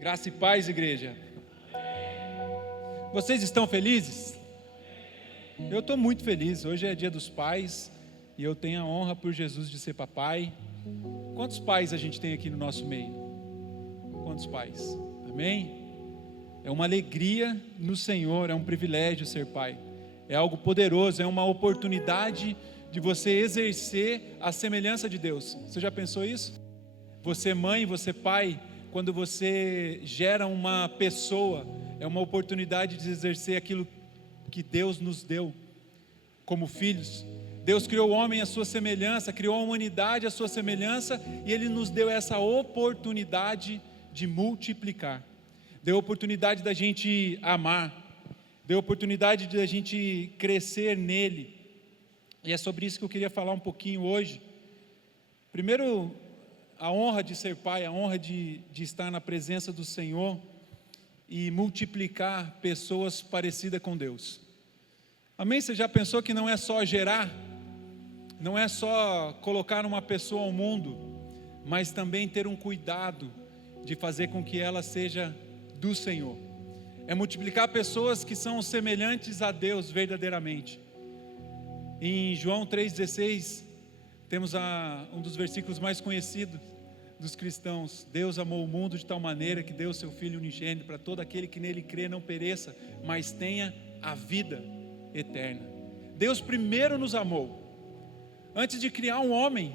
Graça e paz, igreja. Vocês estão felizes? Eu estou muito feliz. Hoje é dia dos pais e eu tenho a honra por Jesus de ser papai. Quantos pais a gente tem aqui no nosso meio? Quantos pais? Amém? É uma alegria no Senhor, é um privilégio ser pai. É algo poderoso, é uma oportunidade de você exercer a semelhança de Deus. Você já pensou isso? Você mãe, você pai, quando você gera uma pessoa, é uma oportunidade de exercer aquilo que Deus nos deu como filhos. Deus criou o homem à sua semelhança, criou a humanidade à sua semelhança, e Ele nos deu essa oportunidade de multiplicar. Deu a oportunidade da gente amar, deu a oportunidade de a gente crescer nele. E é sobre isso que eu queria falar um pouquinho hoje. Primeiro, a honra de ser pai, a honra de estar na presença do Senhor e multiplicar pessoas parecidas com Deus. Amém? Você já pensou que não é só gerar, não é só colocar uma pessoa ao mundo, mas também ter um cuidado de fazer com que ela seja do Senhor. É multiplicar pessoas que são semelhantes a Deus verdadeiramente. Em João 3,16, temos um dos versículos mais conhecidos dos cristãos. Deus amou o mundo de tal maneira que deu o seu Filho unigênito para todo aquele que nele crê não pereça, mas tenha a vida eterna. Deus primeiro nos amou. Antes de criar um homem,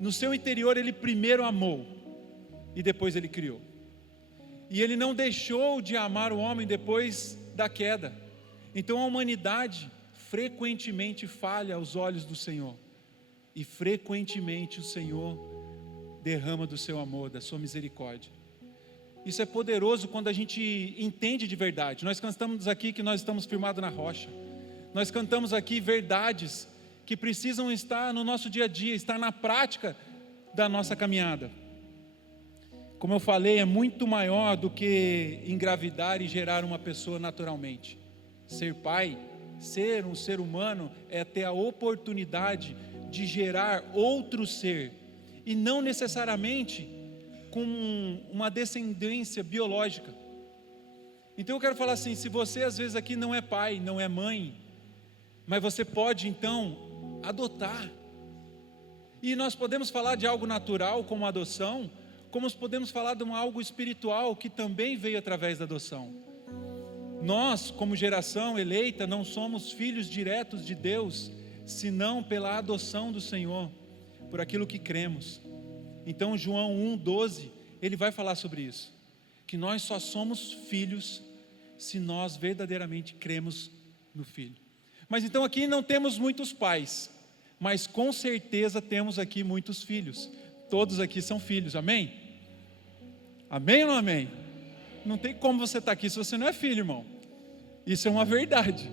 no seu interior Ele primeiro amou e depois Ele criou. E Ele não deixou de amar o homem depois da queda. Então a humanidade frequentemente falha aos olhos do Senhor, e frequentemente o Senhor derrama do seu amor, da sua misericórdia. Isso é poderoso quando a gente entende de verdade. Nós cantamos aqui que nós estamos firmados na rocha. Nós cantamos aqui verdades que precisam estar no nosso dia a dia, estar na prática da nossa caminhada. Como eu falei, é muito maior do que engravidar e gerar uma pessoa naturalmente. Ser pai, ser um ser humano, é ter a oportunidade de gerar outro ser, e não necessariamente com uma descendência biológica. Então eu quero falar assim, se você às vezes aqui não é pai, não é mãe, mas você pode então adotar. E nós podemos falar de algo natural como adoção, como podemos falar de algo espiritual que também veio através da adoção. Nós, como geração eleita, não somos filhos diretos de Deus, senão pela adoção do Senhor, por aquilo que cremos. Então João 1,12, ele vai falar sobre isso, que nós só somos filhos se nós verdadeiramente cremos no Filho. Mas então aqui não temos muitos pais, mas com certeza temos aqui muitos filhos. Todos aqui são filhos, amém? Amém ou não amém? Não tem como você estar aqui se você não é filho, irmão. Isso é uma verdade.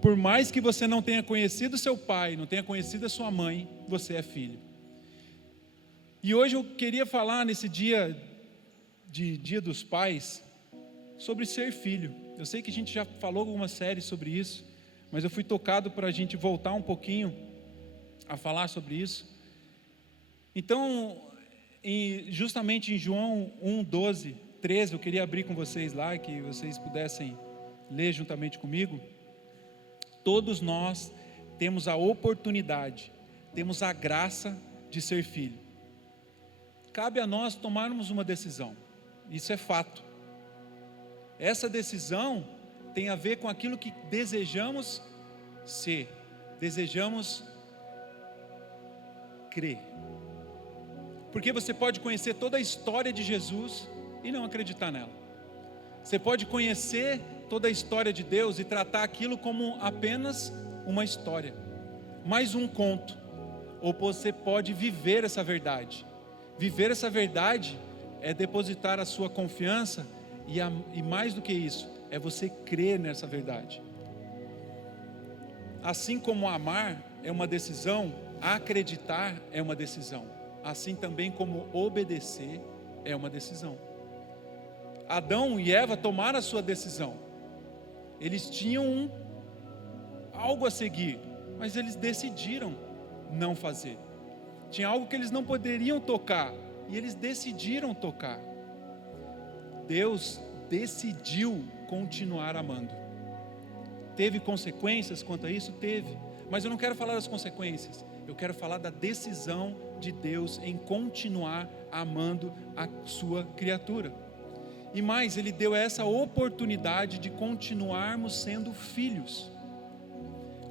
Por mais que você não tenha conhecido seu pai, não tenha conhecido a sua mãe, você é filho. E hoje eu queria falar nesse dia dos pais, sobre ser filho. Eu sei que a gente já falou algumas séries sobre isso, mas eu fui tocado para a gente voltar um pouquinho a falar sobre isso. Então, justamente em João 1,12, 13, eu queria abrir com vocês lá, que vocês pudessem ler juntamente comigo. Todos nós temos a oportunidade, temos a graça de ser filho. Cabe a nós tomarmos uma decisão, isso é fato. Essa decisão tem a ver com aquilo que desejamos ser, desejamos crer. Porque você pode conhecer toda a história de Jesus e não acreditar nela. Você pode conhecer toda a história de Deus e tratar aquilo como apenas uma história, mais um conto. Ou você pode viver essa verdade. Viver essa verdade é depositar a sua confiança e mais do que isso, é você crer nessa verdade. Assim como amar é uma decisão, acreditar é uma decisão. Assim também como obedecer é uma decisão. Adão e Eva tomaram a sua decisão. Eles tinham algo a seguir, mas eles decidiram não fazer. Tinha algo que eles não poderiam tocar, e eles decidiram tocar. Deus decidiu continuar amando. Teve consequências quanto a isso? Teve. Mas eu não quero falar das consequências. Eu quero falar da decisão de Deus em continuar amando a sua criatura. E mais, Ele deu essa oportunidade de continuarmos sendo filhos.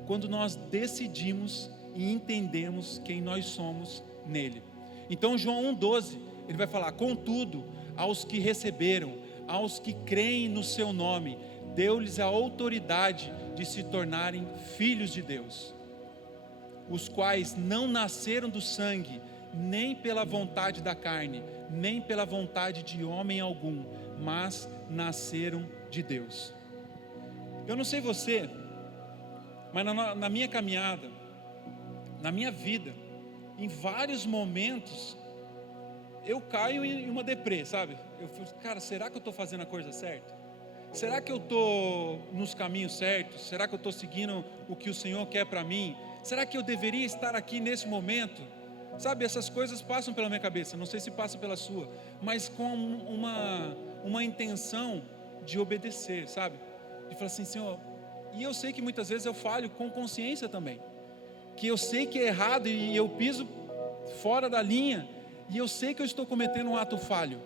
Quando nós decidimos e entendemos quem nós somos nele. Então João 1,12, ele vai falar: contudo, aos que receberam, aos que creem no seu nome, deu-lhes a autoridade de se tornarem filhos de Deus, os quais não nasceram do sangue, nem pela vontade da carne, nem pela vontade de homem algum, mas nasceram de Deus. Eu não sei você, mas na minha caminhada, na minha vida, em vários momentos, eu caio em uma deprê, sabe? Eu falo, cara, será que eu estou fazendo a coisa certa? Será que eu estou nos caminhos certos? Será que eu estou seguindo o que o Senhor quer para mim? Será que eu deveria estar aqui nesse momento? Sabe, essas coisas passam pela minha cabeça, não sei se passa pela sua, mas com uma intenção de obedecer, sabe? De falar assim, Senhor, e eu sei que muitas vezes eu falho com consciência também, que eu sei que é errado e eu piso fora da linha, e eu sei que eu estou cometendo um ato falho,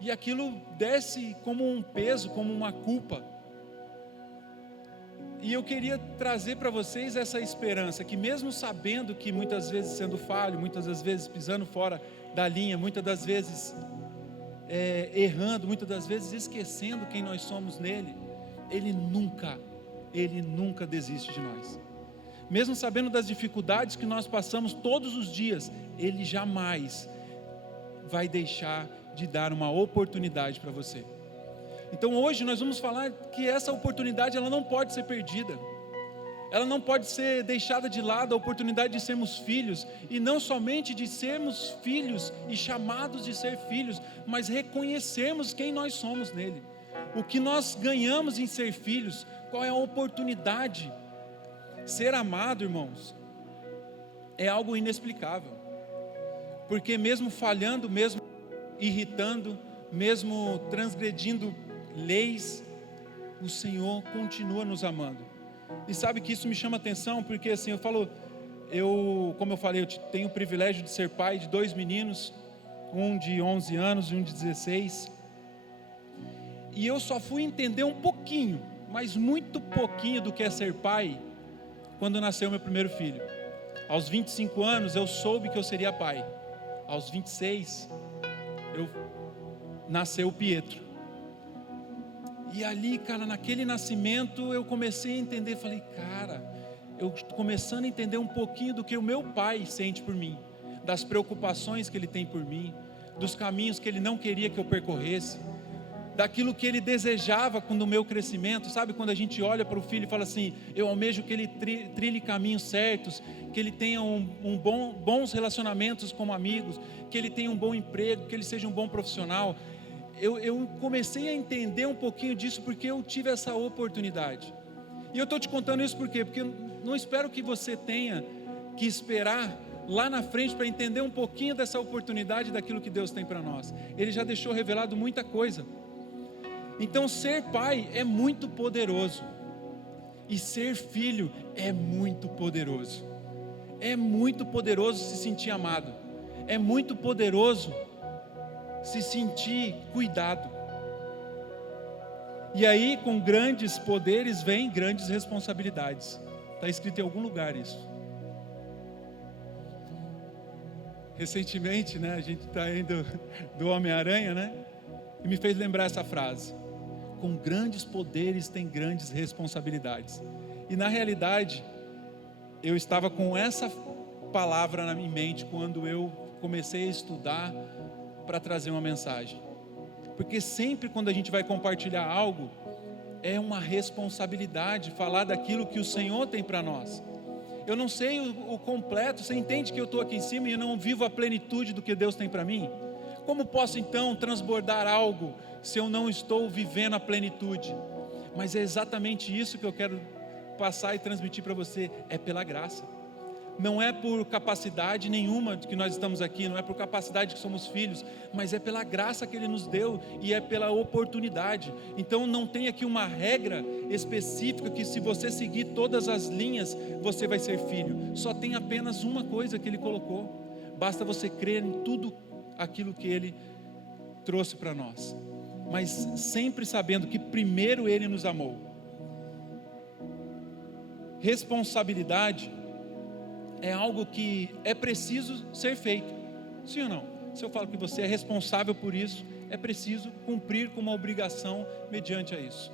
e aquilo desce como um peso, como uma culpa. E eu queria trazer para vocês essa esperança, que mesmo sabendo que muitas vezes sendo falho, muitas das vezes pisando fora da linha, muitas das vezes errando, muitas das vezes esquecendo quem nós somos nele, Ele nunca desiste de nós. Mesmo sabendo das dificuldades que nós passamos todos os dias, Ele jamais vai deixar de dar uma oportunidade para você. Então hoje nós vamos falar que essa oportunidade ela não pode ser perdida, ela não pode ser deixada de lado, a oportunidade de sermos filhos, e não somente de sermos filhos e chamados de ser filhos, mas reconhecermos quem nós somos nele, o que nós ganhamos em ser filhos, qual é a oportunidade. Ser amado, irmãos, é algo inexplicável, porque mesmo falhando, mesmo irritando, mesmo transgredindo leis, o Senhor continua nos amando. E sabe que isso me chama atenção, porque assim, como eu falei, eu tenho o privilégio de ser pai de 2 meninos, um de 11 anos e um de 16, e eu só fui entender um pouquinho, mas muito pouquinho do que é ser pai, quando nasceu meu primeiro filho. Aos 25 anos eu soube que eu seria pai. Aos 26 nasceu o Pietro. E ali, cara, naquele nascimento eu comecei a entender, falei, cara, eu começando a entender um pouquinho do que o meu pai sente por mim, das preocupações que ele tem por mim, dos caminhos que ele não queria que eu percorresse, daquilo que ele desejava com o meu crescimento. Sabe, quando a gente olha para o filho e fala assim, eu almejo que ele trilhe caminhos certos, que ele tenha bons relacionamentos como amigos, que ele tenha um bom emprego, que ele seja um bom profissional. Eu comecei a entender um pouquinho disso, porque eu tive essa oportunidade. E eu estou te contando isso por quê? Porque eu não espero que você tenha que esperar lá na frente para entender um pouquinho dessa oportunidade, daquilo que Deus tem para nós. Ele já deixou revelado muita coisa. Então ser pai é muito poderoso, e ser filho é muito poderoso. É muito poderoso se sentir amado, é muito poderoso se sentir cuidado. E aí, com grandes poderes vem grandes responsabilidades. Está escrito em algum lugar isso. Recentemente, né, a gente está indo do Homem-Aranha, né? E me fez lembrar essa frase: com grandes poderes tem grandes responsabilidades. E na realidade, eu estava com essa palavra na minha mente quando eu comecei a estudar para trazer uma mensagem. Porque sempre quando a gente vai compartilhar algo, é uma responsabilidade falar daquilo que o Senhor tem para nós. Eu não sei o completo, você entende que eu estou aqui em cima e eu não vivo a plenitude do que Deus tem para mim? Como posso então transbordar algo se eu não estou vivendo a plenitude? Mas é exatamente isso que eu quero passar e transmitir para você, é pela graça. Não é por capacidade nenhuma que nós estamos aqui, não é por capacidade que somos filhos, mas é pela graça que Ele nos deu e é pela oportunidade. Então não tem aqui uma regra específica que se você seguir todas as linhas, você vai ser filho. Só tem apenas uma coisa que Ele colocou. Basta você crer em tudo aquilo que Ele trouxe para nós. Mas sempre sabendo que primeiro Ele nos amou. Responsabilidade é algo que é preciso ser feito, sim ou não? Se eu falo que você é responsável por isso, é preciso cumprir com uma obrigação mediante a isso.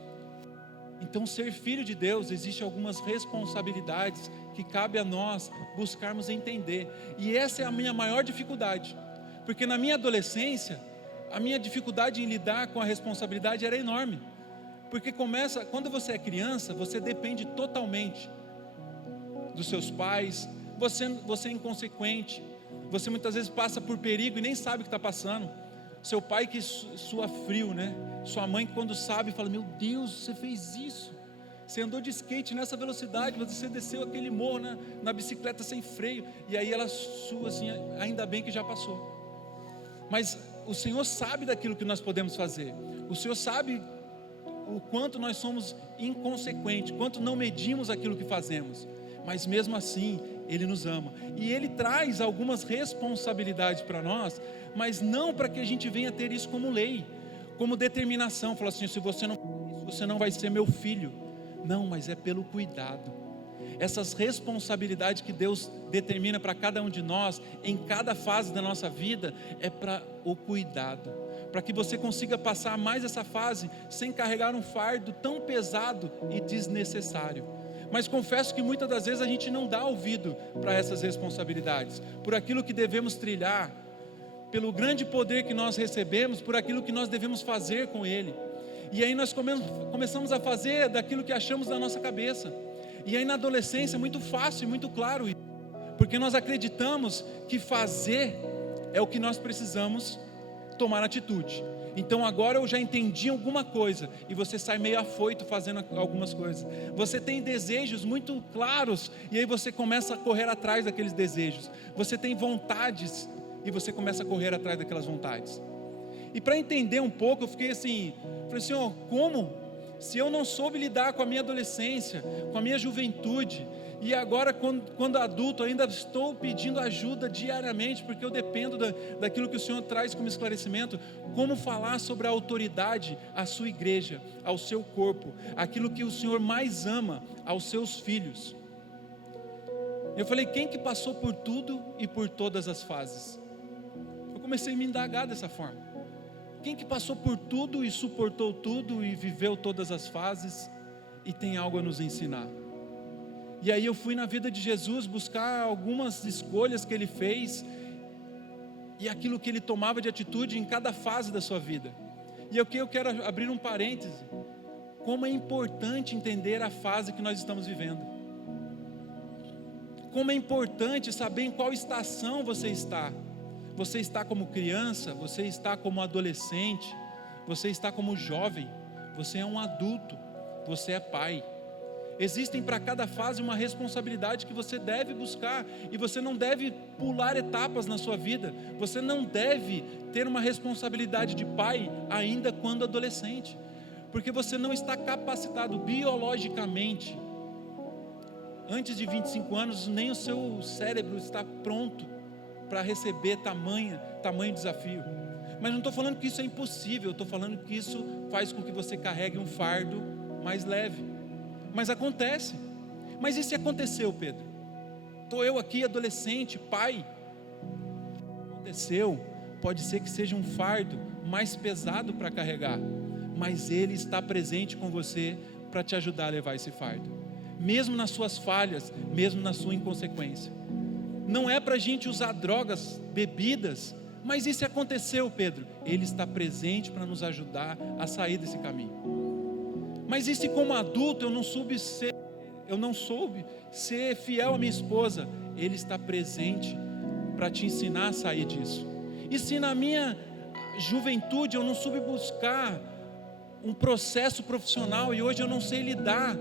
Então, ser filho de Deus, existe algumas responsabilidades que cabe a nós buscarmos entender, e essa é a minha maior dificuldade, porque na minha adolescência, a minha dificuldade em lidar com a responsabilidade era enorme, porque quando você é criança, você depende totalmente dos seus pais. Você é inconsequente, você muitas vezes passa por perigo e nem sabe o que está passando. Seu pai que sua frio, né? Sua mãe que quando sabe fala: meu Deus, você fez isso, você andou de skate nessa velocidade, você desceu aquele morro na bicicleta sem freio, e aí ela sua assim, ainda bem que já passou. Mas o Senhor sabe daquilo que nós podemos fazer, o Senhor sabe o quanto nós somos inconsequentes, quanto não medimos aquilo que fazemos, mas mesmo assim Ele nos ama, e Ele traz algumas responsabilidades para nós, mas não para que a gente venha ter isso como lei, como determinação, falar assim: se você não fizer isso, você não vai ser meu filho. Não, mas é pelo cuidado. Essas responsabilidades que Deus determina para cada um de nós, em cada fase da nossa vida, é para o cuidado, para que você consiga passar mais essa fase, sem carregar um fardo tão pesado e desnecessário. Mas confesso que muitas das vezes a gente não dá ouvido para essas responsabilidades, por aquilo que devemos trilhar, pelo grande poder que nós recebemos, por aquilo que nós devemos fazer com Ele. E aí nós começamos a fazer daquilo que achamos da nossa cabeça. E aí na adolescência é muito fácil e muito claro isso, porque nós acreditamos que fazer é o que nós precisamos tomar atitude. Então agora eu já entendi alguma coisa, e você sai meio afoito fazendo algumas coisas. Você tem desejos muito claros, e aí você começa a correr atrás daqueles desejos. Você tem vontades, e você começa a correr atrás daquelas vontades. E para entender um pouco, eu fiquei assim, falei: Senhor, como? Se eu não soube lidar com a minha adolescência, com a minha juventude, e agora quando adulto ainda estou pedindo ajuda diariamente, porque eu dependo daquilo que o Senhor traz como esclarecimento, como falar sobre a autoridade à sua igreja, ao seu corpo, aquilo que o Senhor mais ama, aos seus filhos. Eu falei: quem que passou por tudo e por todas as fases? Eu comecei a me indagar dessa forma. Quem que passou por tudo e suportou tudo e viveu todas as fases e tem algo a nos ensinar? E aí eu fui na vida de Jesus buscar algumas escolhas que Ele fez e aquilo que Ele tomava de atitude em cada fase da sua vida. E aqui eu quero abrir um parêntese: como é importante entender a fase que nós estamos vivendo. Como é importante saber em qual estação você está. Você está como criança, você está como adolescente, você está como jovem, você é um adulto, você é pai. Existem para cada fase uma responsabilidade que você deve buscar, e você não deve pular etapas na sua vida. Você não deve ter uma responsabilidade de pai ainda quando adolescente, porque você não está capacitado biologicamente. Antes de 25 anos, nem o seu cérebro está pronto para receber tamanho desafio. Mas não estou falando que isso é impossível, eu estou falando que isso faz com que você carregue um fardo mais leve. Mas acontece. Mas e se aconteceu, Pedro? Estou eu aqui, adolescente, pai. Aconteceu, pode ser que seja um fardo mais pesado para carregar, mas Ele está presente com você para te ajudar a levar esse fardo, mesmo nas suas falhas, mesmo na sua inconsequência. Não é para a gente usar drogas, bebidas, mas e se aconteceu, Pedro? Ele está presente para nos ajudar a sair desse caminho. Mas e se como adulto eu não soube ser fiel à minha esposa? Ele está presente para te ensinar a sair disso. E se na minha juventude eu não soube buscar um processo profissional e hoje eu não sei lidar,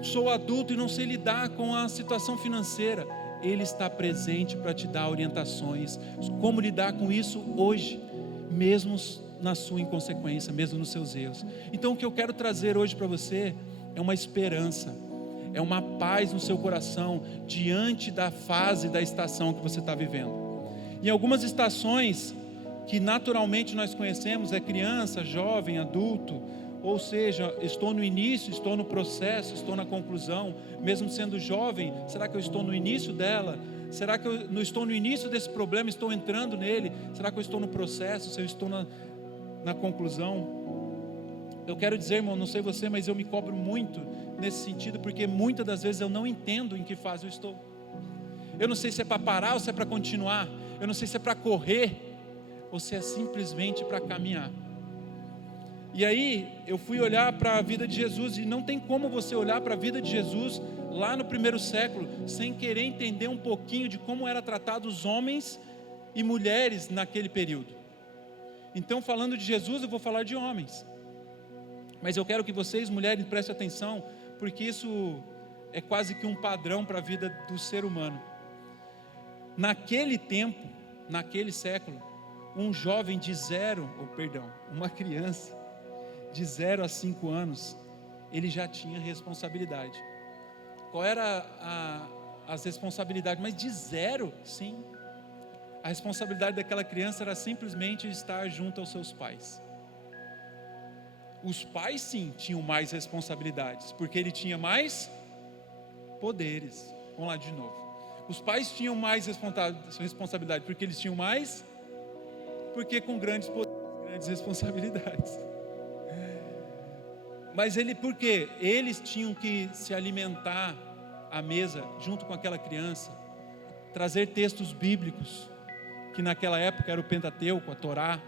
sou adulto e não sei lidar com a situação financeira, Ele está presente para te dar orientações, como lidar com isso hoje, mesmo na sua inconsequência, mesmo nos seus erros. Então o que eu quero trazer hoje para você é uma esperança, é uma paz no seu coração, diante da fase, da estação que você está vivendo. Em algumas estações, que naturalmente nós conhecemos, é criança, jovem, adulto, ou seja, estou no início, estou no processo, estou na conclusão, mesmo sendo jovem, será que eu estou no início dela? Será que eu não estou no início desse problema, estou entrando nele? Será que eu estou no processo, se eu estou na conclusão? Eu quero dizer, irmão, não sei você, mas eu me cobro muito nesse sentido, porque muitas das vezes eu não entendo em que fase eu estou. Eu não sei se é para parar ou se é para continuar, eu não sei se é para correr, ou se é simplesmente para caminhar. E aí, eu fui olhar para a vida de Jesus, e não tem como você olhar para a vida de Jesus, lá no primeiro século, sem querer entender um pouquinho de como eram tratados os homens e mulheres naquele período. Então, falando de Jesus, eu vou falar de homens. Mas eu quero que vocês, mulheres, prestem atenção, porque isso é quase que um padrão para a vida do ser humano. Naquele tempo, naquele século, uma criança de 0 a 5 anos, ele já tinha responsabilidade. Qual era as responsabilidades? Mas de 0, sim. A responsabilidade daquela criança era simplesmente estar junto aos seus pais. Os pais, sim, tinham mais responsabilidades, porque ele tinha mais poderes. Vamos lá de novo. Os pais tinham mais responsabilidade, porque eles tinham mais, porque com grandes poderes, grandes responsabilidades. Mas por quê? Eles tinham que se alimentar à mesa, junto com aquela criança, trazer textos bíblicos, que naquela época era o Pentateuco, a Torá.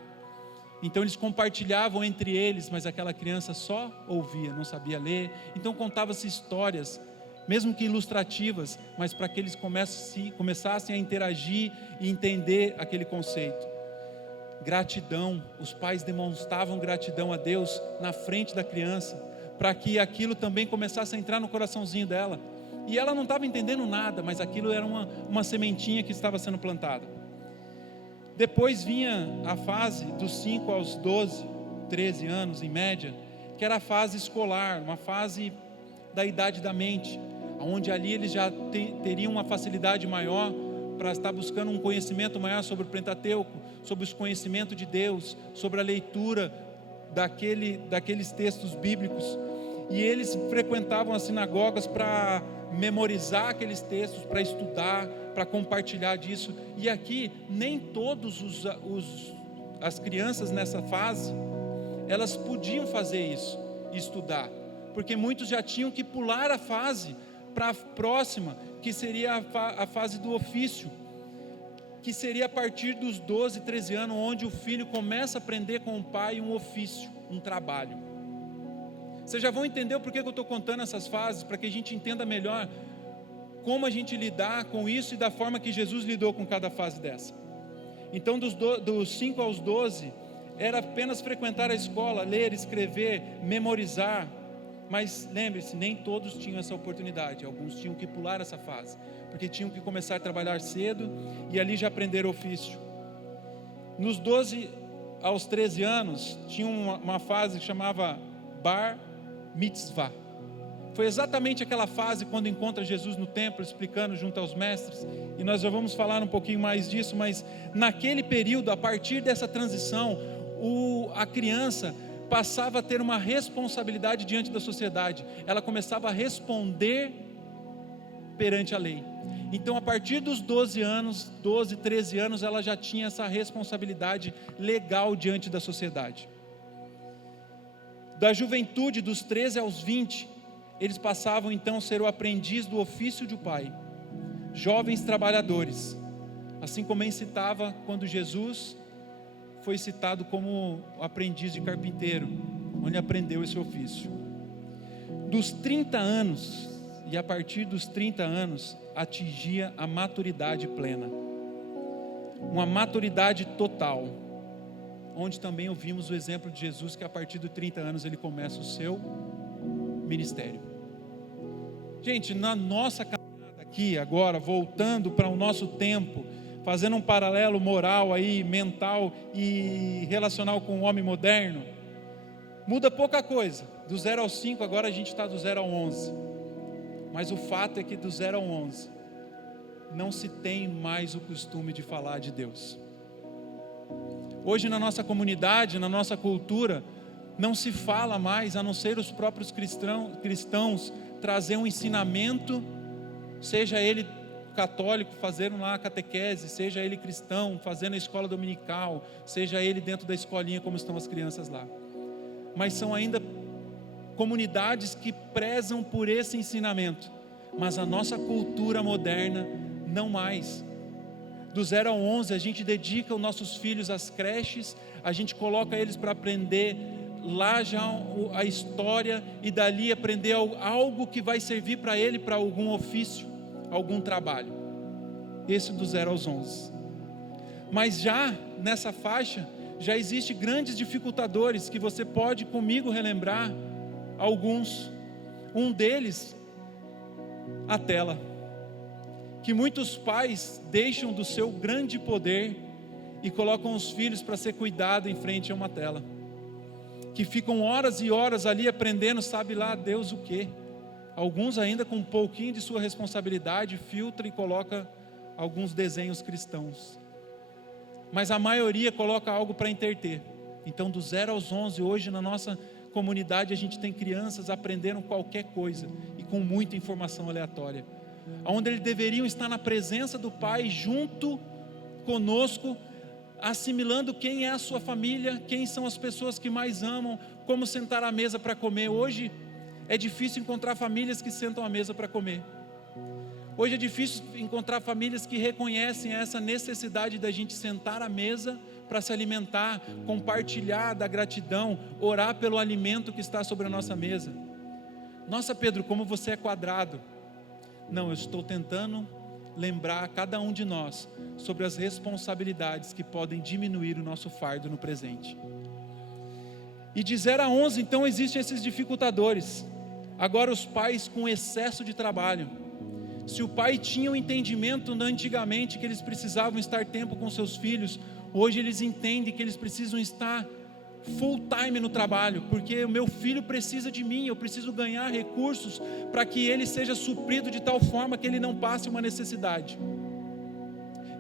Então eles compartilhavam entre eles, mas aquela criança só ouvia, não sabia ler. Então contava-se histórias, mesmo que ilustrativas, mas para que eles começassem a interagir e entender aquele conceito. Gratidão, os pais demonstravam gratidão a Deus na frente da criança, para que aquilo também começasse a entrar no coraçãozinho dela. E ela não estava entendendo nada, mas aquilo era uma sementinha que estava sendo plantada. Depois vinha a fase dos 5 aos 12, 13 anos em média, que era a fase escolar, uma fase da idade da mente, onde ali eles já teriam uma facilidade maior para estar buscando um conhecimento maior sobre o Pentateuco, sobre os conhecimentos de Deus, sobre a leitura daqueles textos bíblicos. E eles frequentavam as sinagogas para memorizar aqueles textos, para estudar, para compartilhar disso. E aqui, nem todos as crianças nessa fase, elas podiam fazer isso, estudar, porque muitos já tinham que pular a fase para a próxima, que seria a fase do ofício, que seria a partir dos 12, 13 anos, onde o filho começa a aprender com o pai um ofício, um trabalho. Vocês já vão entender o porquê que eu estou contando essas fases, para que a gente entenda melhor como a gente lidar com isso e da forma que Jesus lidou com cada fase dessa. Então dos 5 aos 12, era apenas frequentar a escola, ler, escrever, memorizar. Mas lembre-se, nem todos tinham essa oportunidade, alguns tinham que pular essa fase, porque tinham que começar a trabalhar cedo e ali já aprender ofício. Nos 12 aos 13 anos, tinha uma fase que chamava Bar Mitzvah. Foi exatamente aquela fase quando encontra Jesus no templo, explicando junto aos mestres, e nós já vamos falar um pouquinho mais disso, mas naquele período, a partir dessa transição, a criança passava a ter uma responsabilidade diante da sociedade, ela começava a responder perante a lei. Então a partir dos 12, 13 anos, ela já tinha essa responsabilidade legal diante da sociedade. Da juventude, dos 13 aos 20, eles passavam então a ser o aprendiz do ofício de pai, jovens trabalhadores, assim como citava quando Jesus foi citado como aprendiz de carpinteiro, onde aprendeu esse ofício. Dos 30 anos, e a partir dos 30 anos, atingia a maturidade plena, uma maturidade total, onde também ouvimos o exemplo de Jesus, que a partir dos 30 anos ele começa o seu ministério. Gente, na nossa caminhada aqui, agora, voltando para o nosso tempo, fazendo um paralelo moral aí, mental e relacional com o homem moderno, muda pouca coisa. Do 0 ao 5, agora a gente está do 0 ao 11. Mas o fato é que do 0 ao 11, não se tem mais o costume de falar de Deus. Hoje na nossa comunidade, na nossa cultura, não se fala mais, a não ser os próprios cristãos trazer um ensinamento, seja ele católico fazendo lá a catequese, seja ele cristão fazendo a escola dominical, seja ele dentro da escolinha como estão as crianças lá. Mas são ainda comunidades que prezam por esse ensinamento, mas a nossa cultura moderna não mais. Do 0 ao 11 a gente dedica os nossos filhos às creches, a gente coloca eles para aprender lá já a história e dali aprender algo que vai servir para ele para algum ofício, algum trabalho. Esse do 0 aos 11. Mas já nessa faixa já existe grandes dificultadores que você pode comigo relembrar alguns. Um deles, a tela, que muitos pais deixam do seu grande poder e colocam os filhos para ser cuidado em frente a uma tela, que ficam horas e horas ali aprendendo, sabe lá Deus o quê. Alguns ainda com um pouquinho de sua responsabilidade, filtra e coloca alguns desenhos cristãos, mas a maioria coloca algo para entreter. Então do 0 aos 11, hoje na nossa comunidade a gente tem crianças aprendendo qualquer coisa e com muita informação aleatória, onde eles deveriam estar na presença do Pai junto conosco, assimilando quem é a sua família, quem são as pessoas que mais amam, como sentar à mesa para comer. Hoje é difícil encontrar famílias que sentam à mesa para comer. Hoje é difícil encontrar famílias que reconhecem essa necessidade da gente sentar à mesa para se alimentar, compartilhar da gratidão, orar pelo alimento que está sobre a nossa mesa. Nossa, Pedro, como você é quadrado. Não, eu estou tentando lembrar cada um de nós sobre as responsabilidades que podem diminuir o nosso fardo no presente. E de 0 a 11, então, existem esses dificultadores. Agora os pais com excesso de trabalho. Se o pai tinha o entendimento antigamente que eles precisavam estar tempo com seus filhos, hoje eles entendem que eles precisam estar full time no trabalho, porque o meu filho precisa de mim, eu preciso ganhar recursos para que ele seja suprido de tal forma que ele não passe uma necessidade.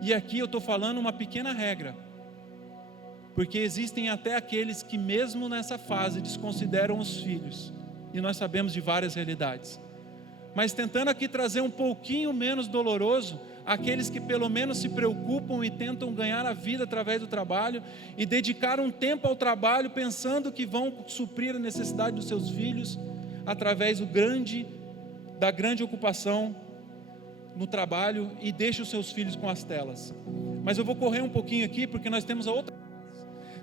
E aqui eu estou falando uma pequena regra, porque existem até aqueles que mesmo nessa fase desconsideram os filhos, e nós sabemos de várias realidades, mas tentando aqui trazer um pouquinho menos doloroso, aqueles que pelo menos se preocupam e tentam ganhar a vida através do trabalho e dedicar um tempo ao trabalho pensando que vão suprir a necessidade dos seus filhos através da grande ocupação no trabalho e deixa os seus filhos com as telas. Mas eu vou correr um pouquinho aqui porque nós temos a outra.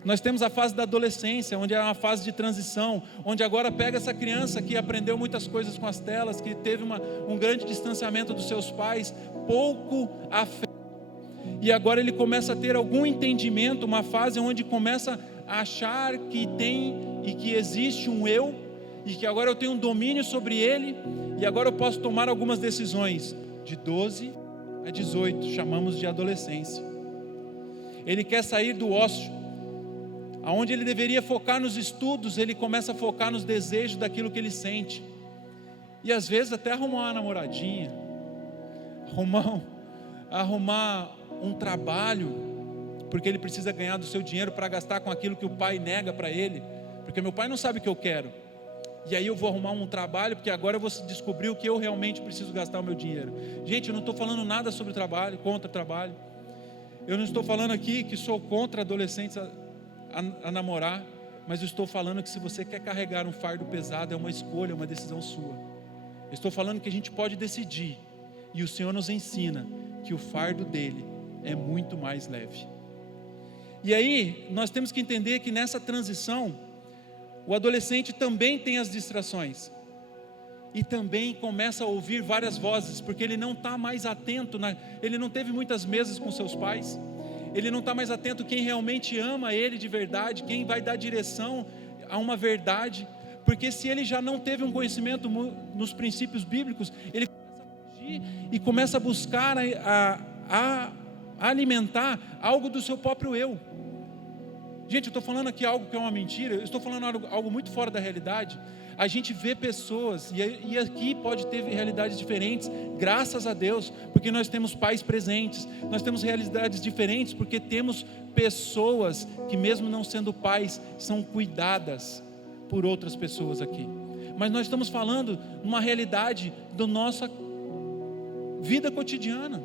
Nós temos a fase da adolescência, onde é uma fase de transição, onde agora pega essa criança que aprendeu muitas coisas com as telas, que teve um grande distanciamento dos seus pais, pouco afeto, e agora ele começa a ter algum entendimento, uma fase onde começa a achar que tem e que existe um eu, e que agora eu tenho um domínio sobre ele, e agora eu posso tomar algumas decisões. De 12 a 18, chamamos de adolescência. Ele quer sair do ócio, aonde ele deveria focar nos estudos, ele começa a focar nos desejos daquilo que ele sente, e às vezes até arrumar uma namoradinha, arrumar um trabalho, porque ele precisa ganhar do seu dinheiro para gastar com aquilo que o pai nega para ele, porque meu pai não sabe o que eu quero, e aí eu vou arrumar um trabalho, porque agora eu vou descobrir o que eu realmente preciso gastar o meu dinheiro. Gente, eu não estou falando nada sobre trabalho, contra trabalho, eu não estou falando aqui que sou contra adolescentes a namorar, mas eu estou falando que se você quer carregar um fardo pesado, é uma escolha, é uma decisão sua. Eu estou falando que a gente pode decidir, e o Senhor nos ensina que o fardo dele é muito mais leve. E aí nós temos que entender que nessa transição o adolescente também tem as distrações, e também começa a ouvir várias vozes, porque ele não está mais atento, ele não teve muitas mesas com seus pais, ele não está mais atento quem realmente ama ele de verdade, quem vai dar direção a uma verdade, porque se ele já não teve um conhecimento nos princípios bíblicos, ele começa a e começa a buscar a alimentar algo do seu próprio eu. Gente, eu estou falando aqui algo que é uma mentira, eu estou falando algo muito fora da realidade. A gente vê pessoas, e aqui pode ter realidades diferentes, graças a Deus, porque nós temos pais presentes, nós temos realidades diferentes, porque temos pessoas que, mesmo não sendo pais, são cuidadas por outras pessoas aqui. Mas nós estamos falando numa realidade da nossa vida cotidiana,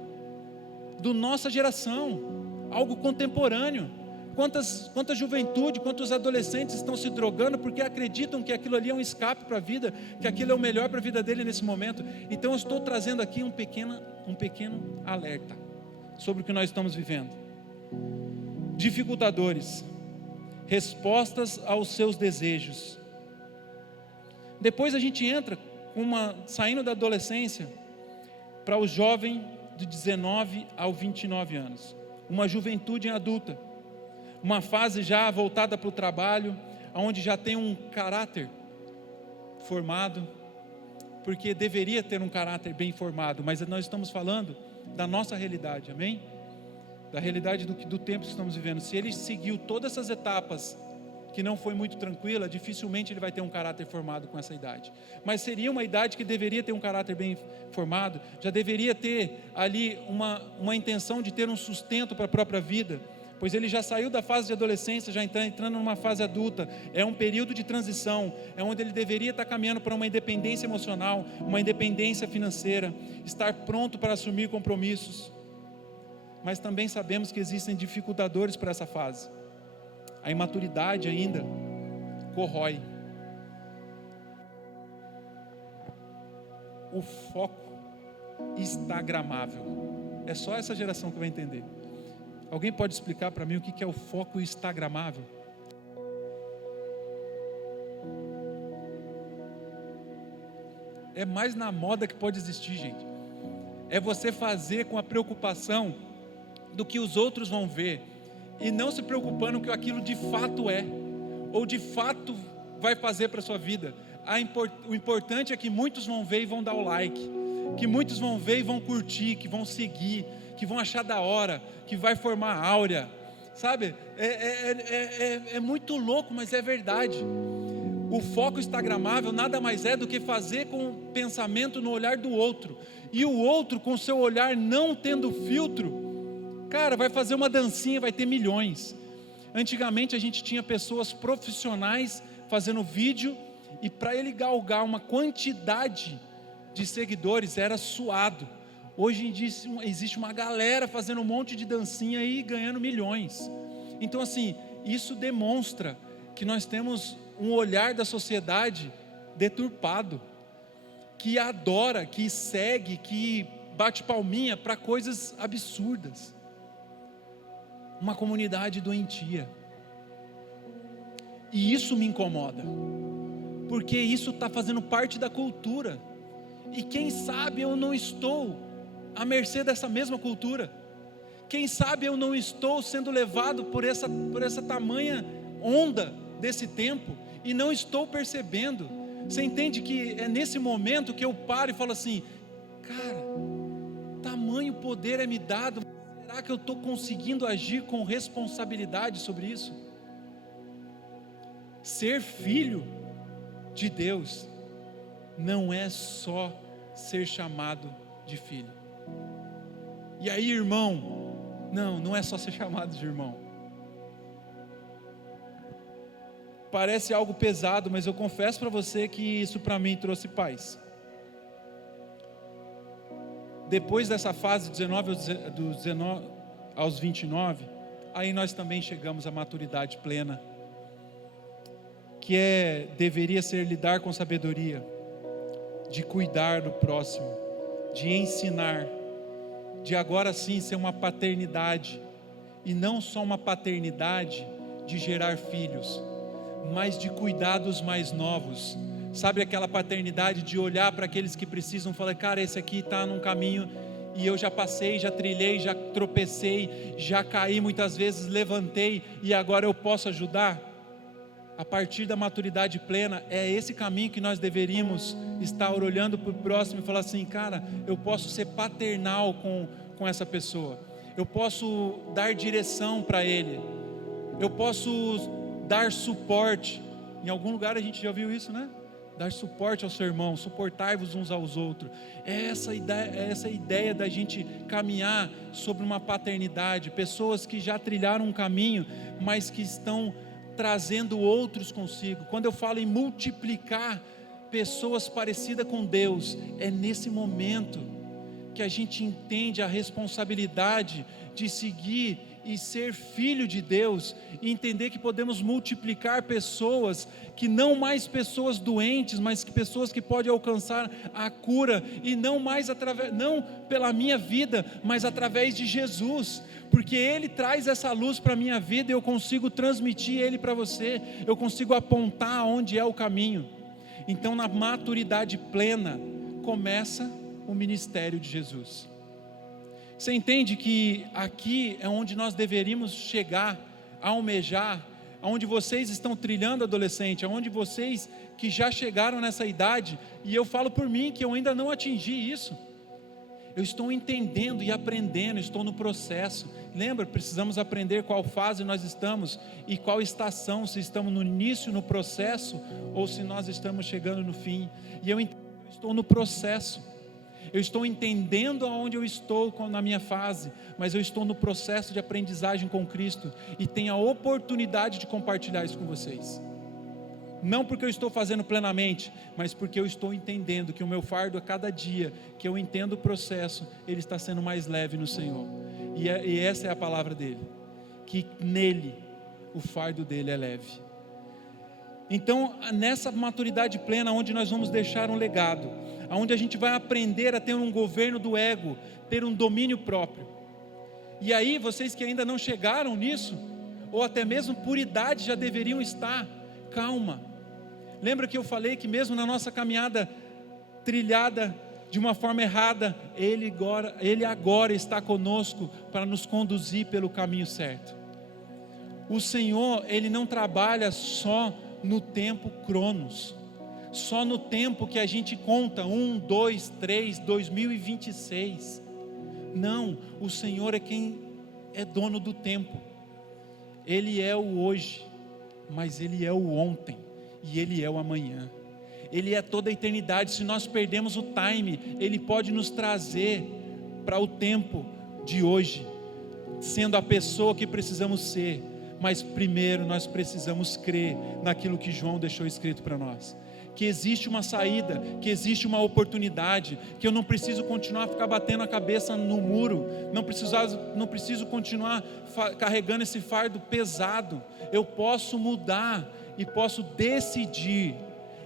da nossa geração, algo contemporâneo. Quanta juventude, quantos adolescentes estão se drogando porque acreditam que aquilo ali é um escape para a vida, que aquilo é o melhor para a vida dele nesse momento. Então eu estou trazendo aqui um pequeno alerta sobre o que nós estamos vivendo. Dificultadores, respostas aos seus desejos. Depois a gente entra saindo da adolescência para o jovem de 19 a 29 anos, uma juventude adulta, uma fase já voltada para o trabalho, onde já tem um caráter formado, porque deveria ter um caráter bem formado, mas nós estamos falando da nossa realidade, amém? Da realidade do tempo que estamos vivendo. Se ele seguiu todas essas etapas, que não foi muito tranquila, dificilmente ele vai ter um caráter formado com essa idade. Mas seria uma idade que deveria ter um caráter bem formado, já deveria ter ali uma intenção de ter um sustento para a própria vida, pois ele já saiu da fase de adolescência, já está entrando numa fase adulta. É um período de transição, é onde ele deveria estar caminhando para uma independência emocional, uma independência financeira, estar pronto para assumir compromissos. Mas também sabemos que existem dificultadores para essa fase. A imaturidade ainda corrói. O foco instagramável. É só essa geração que vai entender. Alguém pode explicar para mim o que é o foco instagramável? É mais na moda que pode existir, gente. É você fazer com a preocupação do que os outros vão ver, e não se preocupando com aquilo de fato é, ou de fato vai fazer para a sua vida. O importante é que muitos vão ver e vão dar o like, que muitos vão ver e vão curtir, que vão seguir, que vão achar da hora, que vai formar áurea, sabe? É muito louco, mas é verdade. O foco instagramável nada mais é do que fazer com o pensamento no olhar do outro, e o outro com o seu olhar não tendo filtro, cara, vai fazer uma dancinha, vai ter milhões. Antigamente a gente tinha pessoas profissionais fazendo vídeo, e para ele galgar uma quantidade de seguidores era suado. Hoje em dia existe uma galera fazendo um monte de dancinha e ganhando milhões. Então assim, isso demonstra que nós temos um olhar da sociedade deturpado, que adora, que segue, que bate palminha para coisas absurdas. Uma comunidade doentia. E isso me incomoda, porque isso está fazendo parte da cultura. E quem sabe eu não estou à mercê dessa mesma cultura. Quem sabe eu não estou sendo levado por essa tamanha onda desse tempo e não estou percebendo. Você entende que é nesse momento que eu paro e falo assim: cara, tamanho poder é me dado, será que eu estou conseguindo agir com responsabilidade sobre isso? Ser filho de Deus não é só ser chamado de filho. E aí, irmão? Não é só ser chamado de irmão. Parece algo pesado, mas eu confesso para você que isso para mim trouxe paz. Depois dessa fase dos 19 aos 29, aí nós também chegamos à maturidade plena, que deveria ser lidar com sabedoria, de cuidar do próximo, de ensinar, de agora sim ser uma paternidade, e não só uma paternidade de gerar filhos, mas de cuidar dos mais novos. Sabe aquela paternidade de olhar para aqueles que precisam, falar: cara, esse aqui está num caminho, e eu já passei, já trilhei, já tropecei, já caí muitas vezes, levantei, e agora eu posso ajudar. a partir da maturidade plena, é esse caminho que nós deveríamos estar olhando para o próximo e falar assim: cara, eu posso ser paternal com essa pessoa, eu posso dar direção para ele, eu posso dar suporte. Em algum lugar a gente já viu isso, né? Dar suporte ao seu irmão, suportai-vos uns aos outros. É essa ideia da gente caminhar sobre uma paternidade, pessoas que já trilharam um caminho, mas que estão trazendo outros consigo. Quando eu falo em multiplicar pessoas parecidas com Deus, é nesse momento que a gente entende a responsabilidade de seguir e ser filho de Deus, e entender que podemos multiplicar pessoas, que não mais pessoas doentes, mas que pessoas que podem alcançar a cura, e não pela minha vida, mas através de Jesus, porque Ele traz essa luz para a minha vida, e eu consigo transmitir Ele para você, eu consigo apontar onde é o caminho. Então, na maturidade plena, começa o ministério de Jesus. Você entende que aqui é onde nós deveríamos chegar, almejar, onde vocês estão trilhando adolescente, onde vocês que já chegaram nessa idade, e eu falo por mim que eu ainda não atingi isso, eu estou entendendo e aprendendo, estou no processo. Lembra, precisamos aprender qual fase nós estamos e qual estação, se estamos no início, no processo, ou se nós estamos chegando no fim. E eu estou no processo, eu estou entendendo aonde eu estou na minha fase, mas eu estou no processo de aprendizagem com Cristo, e tenho a oportunidade de compartilhar isso com vocês. Não porque eu estou fazendo plenamente, mas porque eu estou entendendo que o meu fardo a cada dia, que eu entendo o processo, ele está sendo mais leve no Senhor, e essa é a palavra dele, que nele o fardo dele é leve. Então, nessa maturidade plena, onde nós vamos deixar um legado, onde a gente vai aprender a ter um governo do ego, ter um domínio próprio. E aí, vocês que ainda não chegaram nisso, ou até mesmo por idade já deveriam estar, calma. Lembra que eu falei que mesmo na nossa caminhada trilhada de uma forma errada, Ele agora está conosco para nos conduzir pelo caminho certo. O Senhor, Ele não trabalha só no tempo cronos, só no tempo que a gente conta, 1, 2, 3, 2026, não, o Senhor é quem é dono do tempo, Ele é o hoje, mas Ele é o ontem, e Ele é o amanhã, Ele é toda a eternidade. Se nós perdemos o time, Ele pode nos trazer para o tempo de hoje, sendo a pessoa que precisamos ser, mas primeiro nós precisamos crer naquilo que João deixou escrito para nós, que existe uma saída, que existe uma oportunidade, que eu não preciso continuar a ficar batendo a cabeça no muro, não preciso continuar carregando esse fardo pesado, eu posso mudar e posso decidir.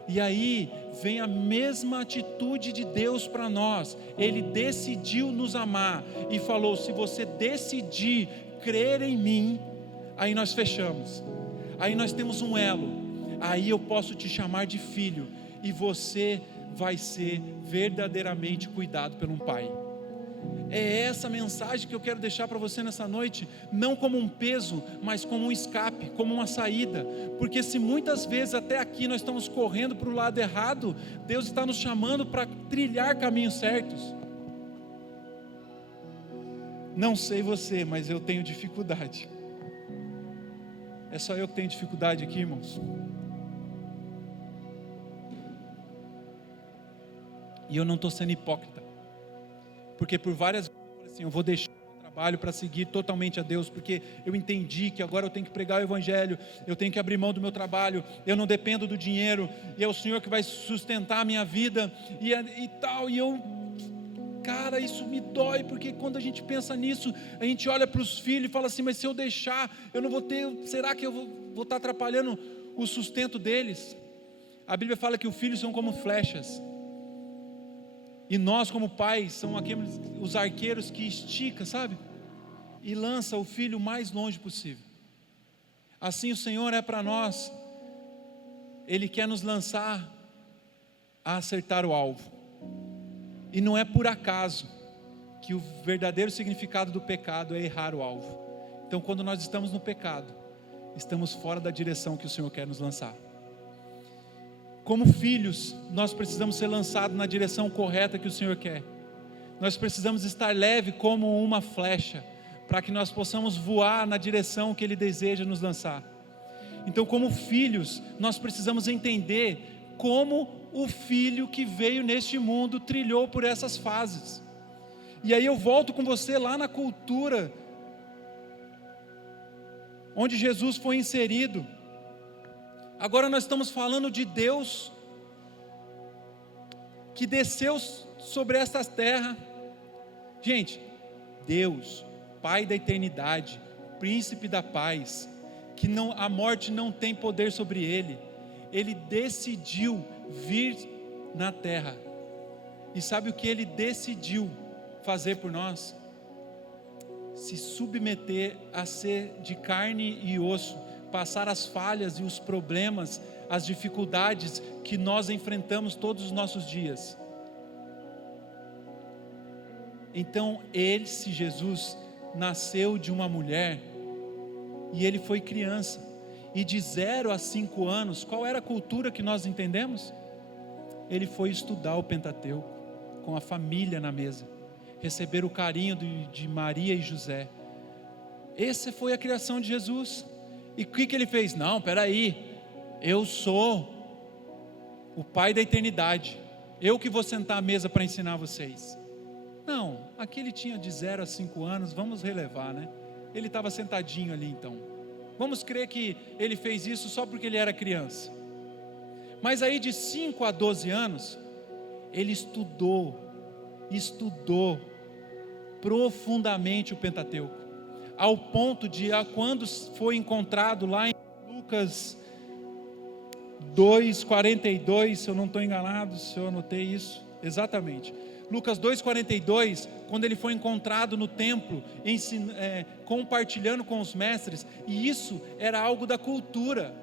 E aí vem a mesma atitude de Deus para nós. Ele decidiu nos amar e falou: se você decidir crer em mim, aí nós fechamos, aí nós temos um elo, aí eu posso te chamar de filho, e você vai ser verdadeiramente cuidado por um pai. É essa mensagem que eu quero deixar para você nessa noite, não como um peso, mas como um escape, como uma saída, porque se muitas vezes até aqui nós estamos correndo para o lado errado, Deus está nos chamando para trilhar caminhos certos. Não sei você, mas eu tenho dificuldade. É só eu que tenho dificuldade aqui, irmãos? E eu não estou sendo hipócrita, porque por várias vezes eu falei assim: eu vou deixar o trabalho para seguir totalmente a Deus, porque eu entendi que agora eu tenho que pregar o Evangelho, eu tenho que abrir mão do meu trabalho, eu não dependo do dinheiro, e é o Senhor que vai sustentar a minha vida, e tal, e eu... Cara, isso me dói, porque quando a gente pensa nisso, a gente olha para os filhos e fala assim: mas se eu deixar, eu não vou ter, será que eu vou estar atrapalhando o sustento deles? A Bíblia fala que os filhos são como flechas, e nós como pais, são aqueles, os arqueiros que estica, sabe? E lança o filho o mais longe possível. Assim o Senhor é para nós, Ele quer nos lançar a acertar o alvo. E não é por acaso que o verdadeiro significado do pecado é errar o alvo. Então, quando nós estamos no pecado, estamos fora da direção que o Senhor quer nos lançar. Como filhos, nós precisamos ser lançados na direção correta que o Senhor quer. Nós precisamos estar leve como uma flecha, para que nós possamos voar na direção que Ele deseja nos lançar. Então, como filhos, nós precisamos entender como o filho que veio neste mundo trilhou por essas fases. E aí eu volto com você lá na cultura onde Jesus foi inserido. Agora nós estamos falando de Deus que desceu sobre esta terra. Gente, Deus, Pai da eternidade, Príncipe da paz, que a morte não tem poder sobre Ele, Ele decidiu vir na terra. E sabe o que Ele decidiu fazer por nós? Se submeter a ser de carne e osso, passar as falhas e os problemas, as dificuldades que nós enfrentamos todos os nossos dias. Então Jesus nasceu de uma mulher e Ele foi criança, e de 0 a 5 anos, qual era a cultura que nós entendemos? Ele foi estudar o Pentateuco com a família na mesa, receber o carinho de Maria e José. Essa foi a criação de Jesus. E o que Ele fez? Não, peraí, eu sou o Pai da eternidade, eu que vou sentar à mesa para ensinar vocês. Não, aqui Ele tinha de 0 a 5 anos, vamos relevar, né? Ele estava sentadinho ali então. Vamos crer que Ele fez isso só porque Ele era criança. Mas aí de 5 a 12 anos, Ele estudou profundamente o Pentateuco, ao ponto de, quando foi encontrado lá em Lucas 2:42, se eu não estou enganado, se eu anotei isso, exatamente, Lucas 2:42, quando ele foi encontrado no templo, compartilhando com os mestres, e isso era algo da cultura.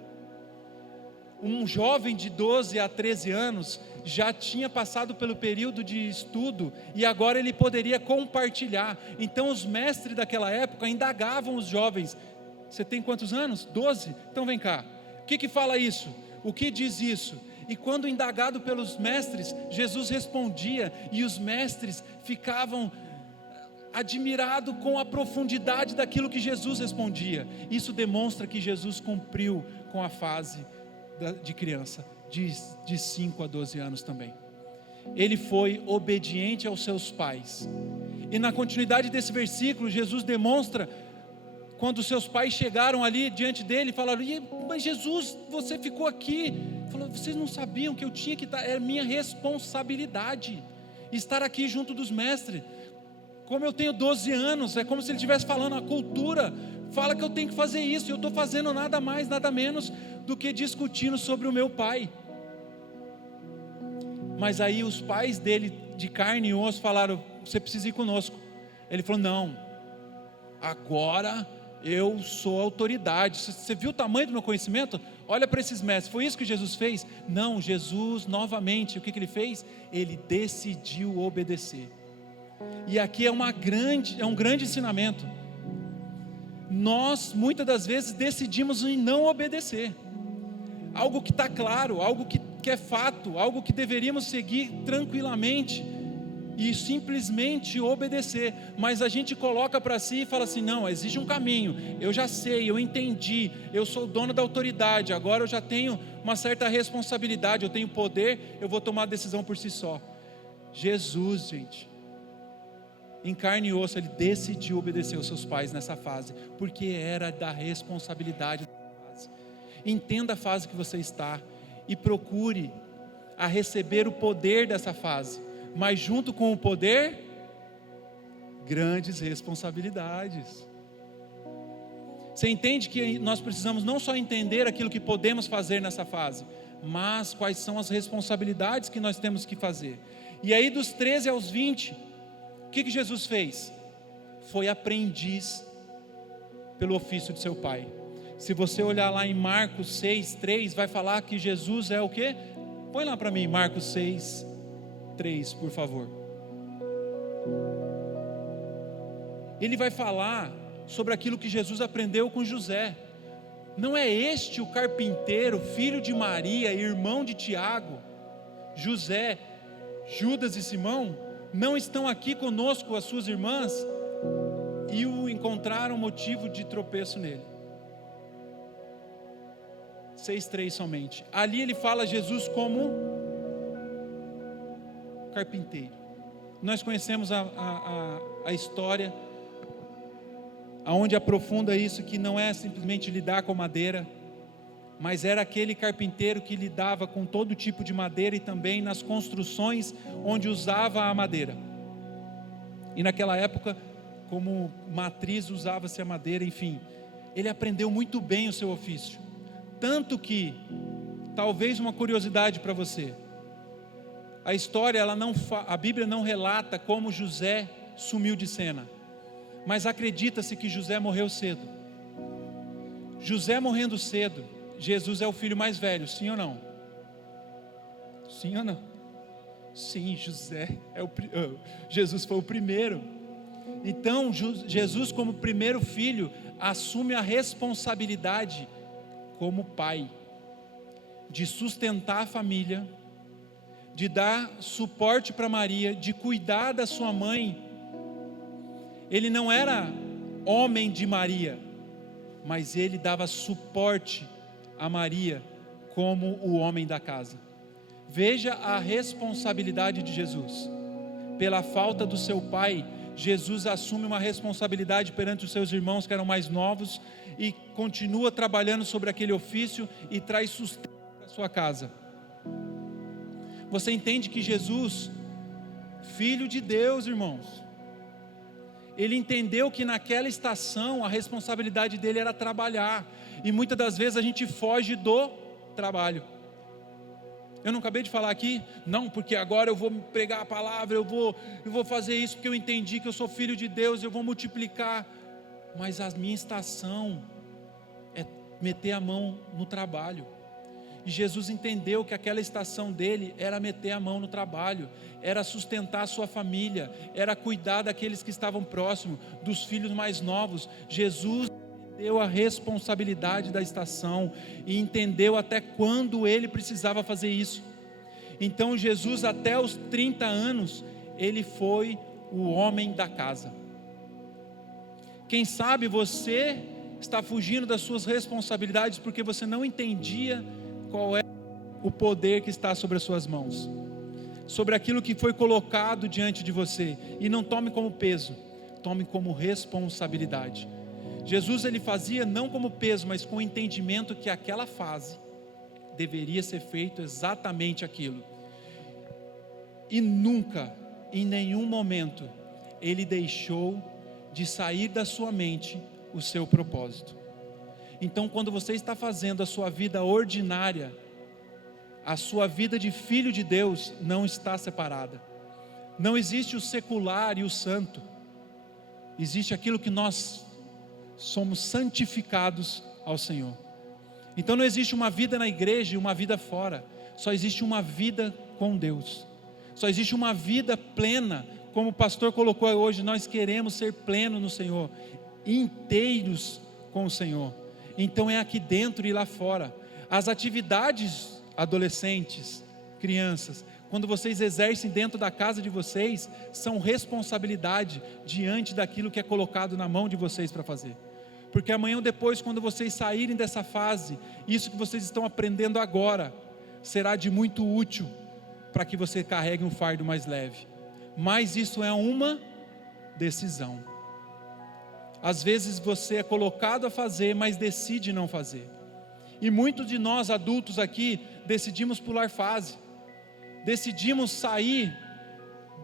Um jovem de 12 a 13 anos já tinha passado pelo período de estudo e agora ele poderia compartilhar. Então os mestres daquela época indagavam os jovens: você tem quantos anos? 12? Então vem cá, o que fala isso? O que diz isso? E quando indagado pelos mestres, Jesus respondia, e os mestres ficavam admirados com a profundidade daquilo que Jesus respondia. Isso demonstra que Jesus cumpriu com a fase de criança, de 5 a 12 anos também. Ele foi obediente aos seus pais. E na continuidade desse versículo, Jesus demonstra, quando seus pais chegaram ali diante dele, falaram: mas Jesus, você ficou aqui. Falou: vocês não sabiam que eu tinha que estar, é minha responsabilidade estar aqui junto dos mestres. Como eu tenho 12 anos, é como se ele estivesse falando, a cultura fala que eu tenho que fazer isso, e eu estou fazendo nada mais, nada menos do que discutindo sobre o meu pai. Mas aí os pais dele, de carne e osso, falaram: você precisa ir conosco. Ele falou: não, agora eu sou autoridade. Você viu o tamanho do meu conhecimento? Olha para esses mestres. Foi isso que Jesus fez? Não, Jesus novamente, o que ele fez? Ele decidiu obedecer. E aqui é um grande ensinamento. Nós muitas das vezes decidimos em não obedecer algo que está claro, algo que é fato, algo que deveríamos seguir tranquilamente e simplesmente obedecer, mas a gente coloca para si e fala assim: não, existe um caminho, eu já sei, eu entendi, eu sou dono da autoridade, agora eu já tenho uma certa responsabilidade, eu tenho poder, eu vou tomar a decisão por si só. Jesus, gente, em carne e osso, ele decidiu obedecer aos seus pais nessa fase, porque era da responsabilidade da fase. Entenda a fase que você está e procure a receber o poder dessa fase, mas junto com o poder, grandes responsabilidades. Você entende que nós precisamos não só entender aquilo que podemos fazer nessa fase, mas quais são as responsabilidades que nós temos que fazer. E aí dos 13 aos 20, o que Jesus fez? Foi aprendiz pelo ofício de seu pai. Se você olhar lá em Marcos 6:3, vai falar que Jesus é o quê? Põe lá para mim, Marcos 6:3, por favor. Ele vai falar sobre aquilo que Jesus aprendeu com José. Não é este o carpinteiro, filho de Maria, irmão de Tiago, José, Judas e Simão? Não estão aqui conosco as suas irmãs? E o encontraram motivo de tropeço nele. 6:3 somente. Ali ele fala Jesus como carpinteiro. Nós conhecemos a história, aonde aprofunda isso, que não é simplesmente lidar com madeira, mas era aquele carpinteiro que lidava com todo tipo de madeira e também nas construções onde usava a madeira. E naquela época, como matriz usava-se a madeira, enfim, ele aprendeu muito bem o seu ofício. Tanto que, talvez uma curiosidade para você, a história, a Bíblia não relata como José sumiu de cena, mas acredita-se que José morreu cedo. José morrendo cedo, Jesus é o filho mais velho, sim ou não? Sim ou não? Sim, Jesus foi o primeiro. Então, Jesus, como primeiro filho, assume a responsabilidade como pai, de sustentar a família, de dar suporte para Maria, de cuidar da sua mãe. Ele não era homem de Maria, mas ele dava suporte a Maria como o homem da casa. Veja a responsabilidade de Jesus. Pela falta do seu pai, Jesus assume uma responsabilidade perante os seus irmãos que eram mais novos e continua trabalhando sobre aquele ofício e traz sustento para a sua casa. Você entende que Jesus, filho de Deus, irmãos, ele entendeu que naquela estação a responsabilidade dele era trabalhar, e muitas das vezes a gente foge do trabalho. Eu não acabei de falar aqui? Não, porque agora eu vou pregar a palavra, eu vou fazer isso porque eu entendi que eu sou filho de Deus, eu vou multiplicar. Mas a minha estação é meter a mão no trabalho. E Jesus entendeu que aquela estação dele era meter a mão no trabalho, era sustentar a sua família, era cuidar daqueles que estavam próximos, dos filhos mais novos. Jesus entendeu a responsabilidade da estação e entendeu até quando ele precisava fazer isso. Então Jesus, até os 30 anos, ele foi o homem da casa. Quem sabe você está fugindo das suas responsabilidades porque você não entendia qual é o poder que está sobre as suas mãos, sobre aquilo que foi colocado diante de você. E não tome como peso, tome como responsabilidade. Jesus, ele fazia não como peso, mas com o entendimento que aquela fase deveria ser feito exatamente aquilo. E nunca, em nenhum momento, ele deixou de sair da sua mente o seu propósito. Então, quando você está fazendo a sua vida ordinária, a sua vida de filho de Deus não está separada. Não existe o secular e o santo. Existe aquilo que nós somos santificados ao Senhor. Então não existe uma vida na igreja e uma vida fora. Só existe uma vida com Deus. Só existe uma vida plena. Como o pastor colocou hoje, nós queremos ser plenos no Senhor, inteiros com o Senhor. Então é aqui dentro e lá fora. As atividades, adolescentes, crianças, quando vocês exercem dentro da casa de vocês, são responsabilidade diante daquilo que é colocado na mão de vocês para fazer. Porque amanhã ou depois, quando vocês saírem dessa fase, isso que vocês estão aprendendo agora, será de muito útil para que você carregue um fardo mais leve. Mas isso é uma decisão. Às vezes você é colocado a fazer, mas decide não fazer. E muitos de nós adultos aqui decidimos pular fase. Decidimos sair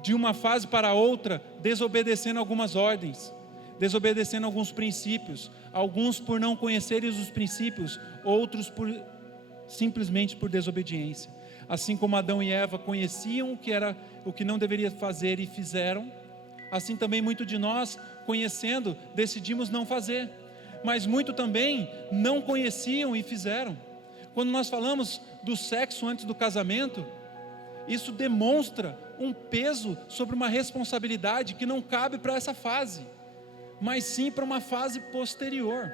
de uma fase para outra, desobedecendo algumas ordens, desobedecendo alguns princípios, alguns por não conhecerem os princípios, outros simplesmente por desobediência. Assim como Adão e Eva conheciam o que não deveria fazer e fizeram, assim também muito de nós, conhecendo, decidimos não fazer, mas muito também não conheciam e fizeram. Quando nós falamos do sexo antes do casamento, isso demonstra um peso sobre uma responsabilidade que não cabe para essa fase, mas sim para uma fase posterior.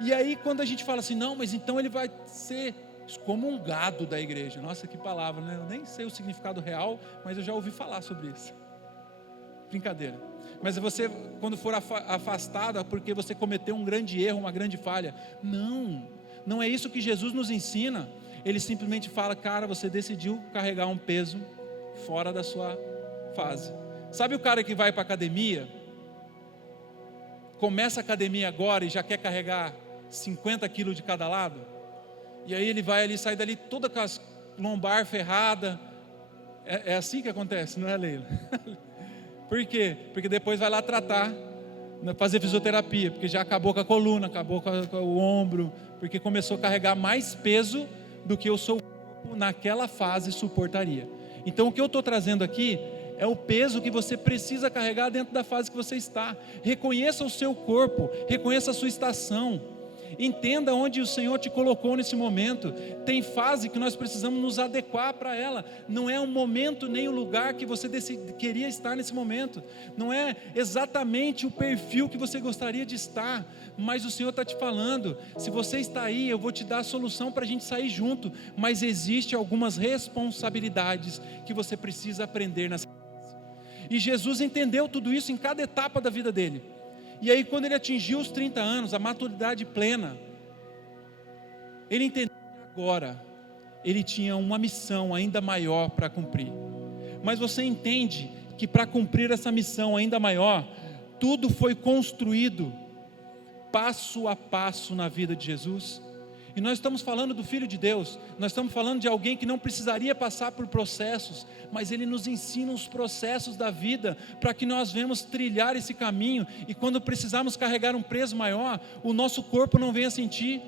E aí quando a gente fala assim, não, mas então ele vai ser excomungado da igreja. Nossa, que palavra, né? Eu nem sei o significado real, mas eu já ouvi falar sobre isso. Brincadeira. Mas você, quando for afastada porque você cometeu um grande erro, uma grande falha. Não é isso que Jesus nos ensina. Ele simplesmente fala, cara, você decidiu carregar um peso fora da sua fase. Sabe o cara que vai para a academia, começa a academia agora e já quer carregar 50 quilos de cada lado? E aí ele vai ali, sai dali toda com as lombar ferrada. É assim que acontece, não é, Leila? Por quê? Porque depois vai lá tratar, fazer fisioterapia, porque já acabou com a coluna, acabou com o ombro, porque começou a carregar mais peso do que o seu corpo naquela fase suportaria. Então o que eu estou trazendo aqui é o peso que você precisa carregar dentro da fase que você está. Reconheça o seu corpo, reconheça a sua estação, entenda onde o Senhor te colocou nesse momento. Tem fase que nós precisamos nos adequar para ela. Não é um momento nem o lugar que você queria estar nesse momento, não é exatamente o perfil que você gostaria de estar, mas o Senhor está te falando, se você está aí, eu vou te dar a solução para a gente sair junto, mas existe algumas responsabilidades que você precisa aprender nessa fase. E Jesus entendeu tudo isso em cada etapa da vida dele. E aí quando ele atingiu os 30 anos, a maturidade plena, ele entendeu que agora ele tinha uma missão ainda maior para cumprir. Mas você entende que para cumprir essa missão ainda maior, tudo foi construído passo a passo na vida de Jesus. E nós estamos falando do Filho de Deus, nós estamos falando de alguém que não precisaria passar por processos, mas ele nos ensina os processos da vida, para que nós venhamos trilhar esse caminho, e quando precisarmos carregar um peso maior, o nosso corpo não venha sentir.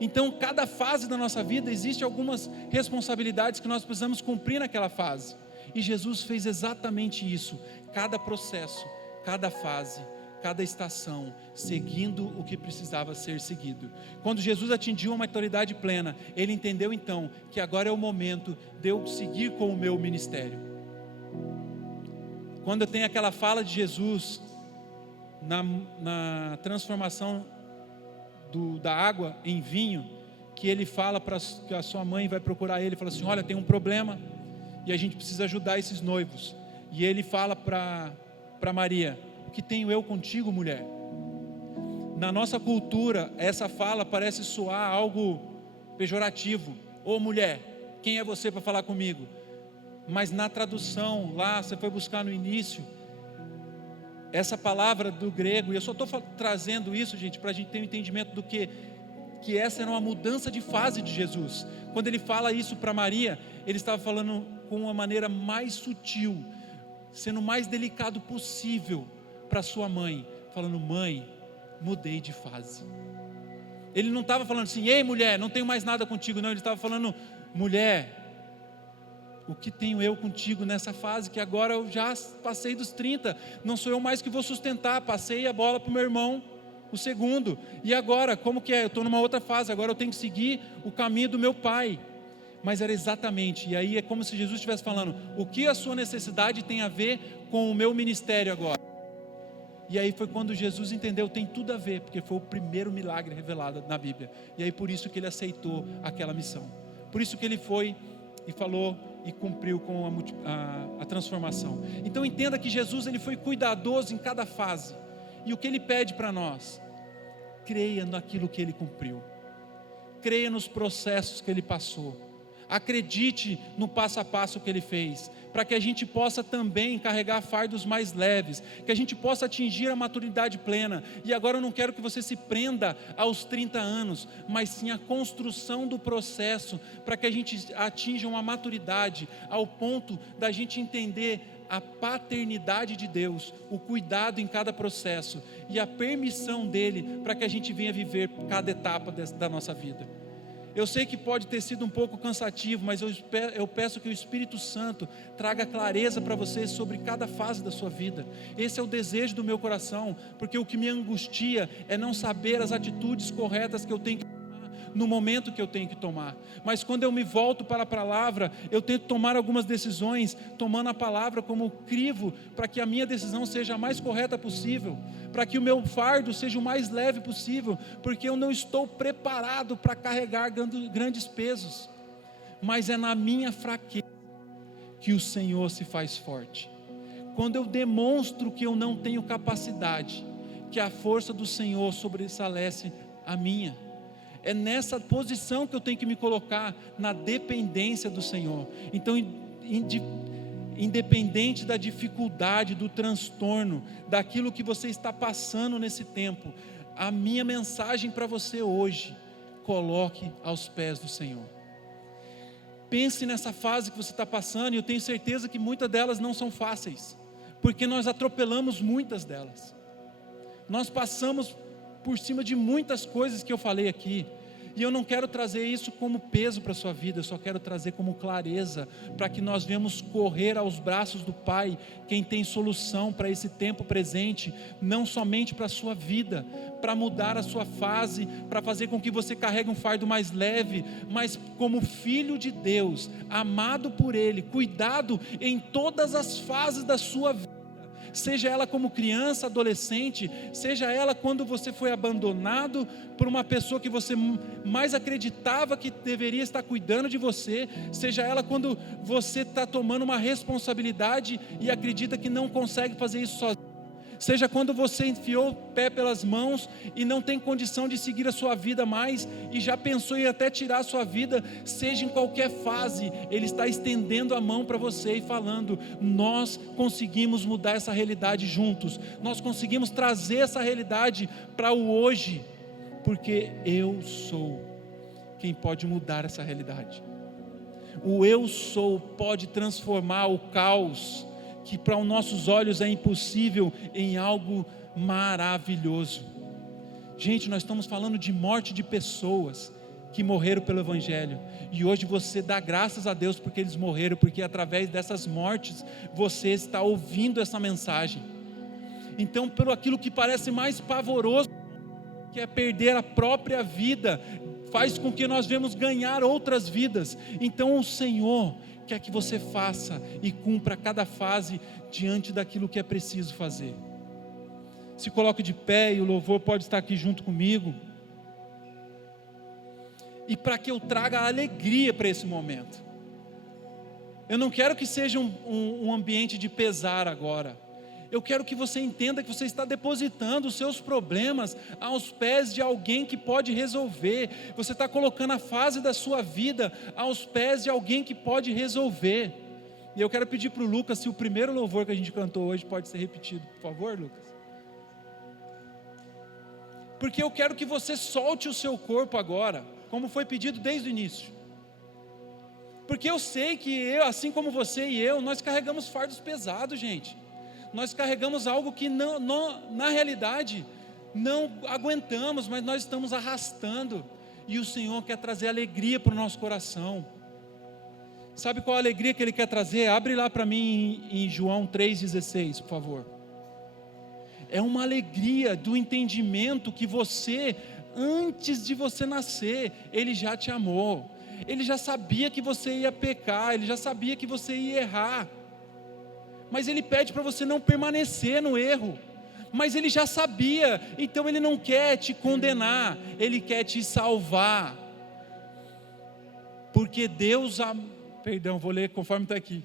Então cada fase da nossa vida, existe algumas responsabilidades que nós precisamos cumprir naquela fase, e Jesus fez exatamente isso, cada processo, cada fase, cada estação, seguindo o que precisava ser seguido. Quando Jesus atingiu a maturidade plena, ele entendeu então que agora é o momento de eu seguir com o meu ministério. Quando eu tenho aquela fala de Jesus na transformação da água em vinho, que ele fala que a sua mãe vai procurar ele, fala assim, olha, tem um problema e a gente precisa ajudar esses noivos. E ele fala para Maria, o que tenho eu contigo, mulher? Na nossa cultura, essa fala parece soar algo pejorativo. Ô mulher, quem é você para falar comigo? Mas na tradução, lá, você foi buscar no início, essa palavra do grego, e eu só estou trazendo isso, gente, para a gente ter um entendimento do que essa era uma mudança de fase de Jesus. Quando ele fala isso para Maria, ele estava falando com uma maneira mais sutil, sendo o mais delicado possível para sua mãe, falando, mãe, mudei de fase. Ele não estava falando assim, ei mulher, não tenho mais nada contigo, não. Ele estava falando, mulher, o que tenho eu contigo nessa fase, que agora eu já passei dos 30, não sou eu mais que vou sustentar, passei a bola para o meu irmão, o segundo, e agora, como que é? Eu estou numa outra fase, agora eu tenho que seguir o caminho do meu pai. Mas era exatamente, e aí é como se Jesus estivesse falando, o que a sua necessidade tem a ver com o meu ministério agora? E aí foi quando Jesus entendeu, tem tudo a ver, porque foi o primeiro milagre revelado na Bíblia, e aí por isso que ele aceitou aquela missão, por isso que ele foi e falou e cumpriu com a transformação. Então entenda que Jesus, ele foi cuidadoso em cada fase, e o que ele pede para nós? Creia naquilo que ele cumpriu, creia nos processos que ele passou, acredite no passo a passo que ele fez, para que a gente possa também carregar fardos mais leves, que a gente possa atingir a maturidade plena. E agora eu não quero que você se prenda aos 30 anos, mas sim a construção do processo, para que a gente atinja uma maturidade, ao ponto da gente entender a paternidade de Deus, o cuidado em cada processo, e a permissão dele, para que a gente venha viver cada etapa da nossa vida. Eu sei que pode ter sido um pouco cansativo, mas eu peço que o Espírito Santo traga clareza para você sobre cada fase da sua vida. Esse é o desejo do meu coração, porque o que me angustia é não saber as atitudes corretas que eu tenho que tomar no momento que eu tenho que tomar. Mas quando eu me volto para a palavra, eu tento tomar algumas decisões, tomando a palavra como crivo, para que a minha decisão seja a mais correta possível, para que o meu fardo seja o mais leve possível, porque eu não estou preparado para carregar grandes pesos, mas é na minha fraqueza que o Senhor se faz forte. Quando eu demonstro que eu não tenho capacidade, que a força do Senhor sobressalece a minha. É nessa posição que eu tenho que me colocar, na dependência do Senhor. Então, independente da dificuldade, do transtorno, daquilo que você está passando nesse tempo, a minha mensagem para você hoje: coloque aos pés do Senhor. Pense nessa fase que você está passando, e eu tenho certeza que muitas delas não são fáceis, porque nós atropelamos muitas delas. Nós passamos por cima de muitas coisas que eu falei aqui, e eu não quero trazer isso como peso para a sua vida, eu só quero trazer como clareza, para que nós venhamos correr aos braços do Pai, quem tem solução para esse tempo presente, não somente para a sua vida, para mudar a sua fase, para fazer com que você carregue um fardo mais leve, mas como filho de Deus, amado por Ele, cuidado em todas as fases da sua vida, seja ela como criança, adolescente, seja ela quando você foi abandonado por uma pessoa que você mais acreditava que deveria estar cuidando de você, seja ela quando você está tomando uma responsabilidade e acredita que não consegue fazer isso sozinho, seja quando você enfiou o pé pelas mãos e não tem condição de seguir a sua vida mais, e já pensou em até tirar a sua vida, seja em qualquer fase, Ele está estendendo a mão para você e falando: nós conseguimos mudar essa realidade juntos, nós conseguimos trazer essa realidade para o hoje, porque eu sou quem pode mudar essa realidade. O eu sou pode transformar o caos, que para os nossos olhos é impossível, em algo maravilhoso. Gente, nós estamos falando de morte de pessoas que morreram pelo Evangelho, e hoje você dá graças a Deus porque eles morreram, porque através dessas mortes você está ouvindo essa mensagem. Então, pelo aquilo que parece mais pavoroso, que é perder a própria vida, faz com que nós venhamos ganhar outras vidas. Então o Senhor quer que você faça e cumpra cada fase diante daquilo que é preciso fazer. Se coloque de pé, e o louvor pode estar aqui junto comigo. E para que eu traga alegria para esse momento, eu não quero que seja um ambiente de pesar agora. Eu quero que você entenda que você está depositando os seus problemas aos pés de alguém que pode resolver. Você está colocando a fase da sua vida aos pés de alguém que pode resolver. E eu quero pedir para o Lucas, se o primeiro louvor que a gente cantou hoje pode ser repetido, por favor, Lucas. Porque eu quero que você solte o seu corpo agora, como foi pedido desde o início. Porque eu sei que eu, assim como você e eu, nós carregamos fardos pesados, gente. Nós carregamos algo que na realidade não aguentamos, mas nós estamos arrastando, e o Senhor quer trazer alegria para o nosso coração. Sabe qual a alegria que Ele quer trazer? Abre lá para mim em João 3,16, por favor. É uma alegria do entendimento que você, antes de você nascer, Ele já te amou, Ele já sabia que você ia pecar, Ele já sabia que você ia errar, mas Ele pede para você não permanecer no erro, mas Ele já sabia, então Ele não quer te condenar, Ele quer te salvar, porque Deus, vou ler conforme está aqui,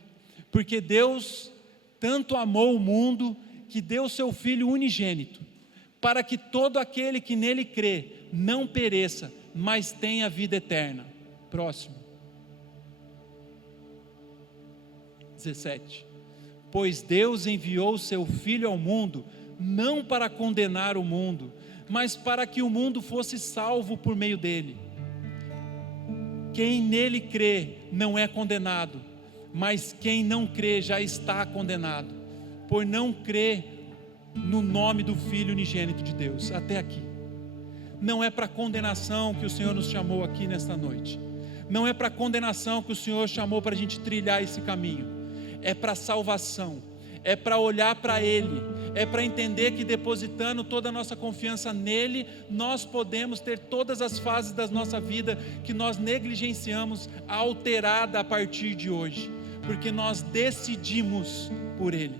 porque Deus tanto amou o mundo, que deu o seu Filho unigênito, para que todo aquele que nele crê, não pereça, mas tenha vida eterna. Próximo. 17. Pois Deus enviou o seu Filho ao mundo, não para condenar o mundo, mas para que o mundo fosse salvo por meio dele. Quem nele crê não é condenado, mas quem não crê já está condenado, por não crer no nome do Filho unigênito de Deus. Até aqui. Não é para condenação que o Senhor nos chamou aqui nesta noite. Não é para condenação que o Senhor chamou para a gente trilhar esse caminho. É para salvação. é para olhar para Ele, é para entender que depositando toda a nossa confiança nele, nós podemos ter todas as fases da nossa vida que nós negligenciamos alterada a partir de hoje, porque nós decidimos por Ele.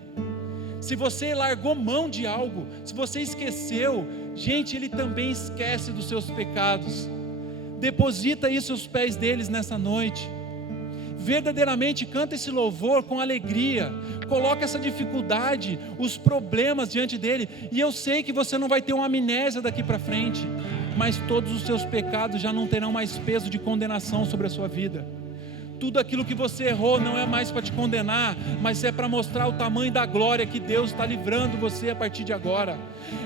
Se você largou mão de algo, se você esqueceu, gente, Ele também esquece dos seus pecados. Deposita isso aos pés deles nessa noite. Verdadeiramente canta esse louvor com alegria, coloca essa dificuldade, os problemas diante dele, e eu sei que você não vai ter uma amnésia daqui para frente, mas todos os seus pecados já não terão mais peso de condenação sobre a sua vida. Tudo aquilo que você errou não é mais para te condenar, mas é para mostrar o tamanho da glória que Deus está livrando você a partir de agora.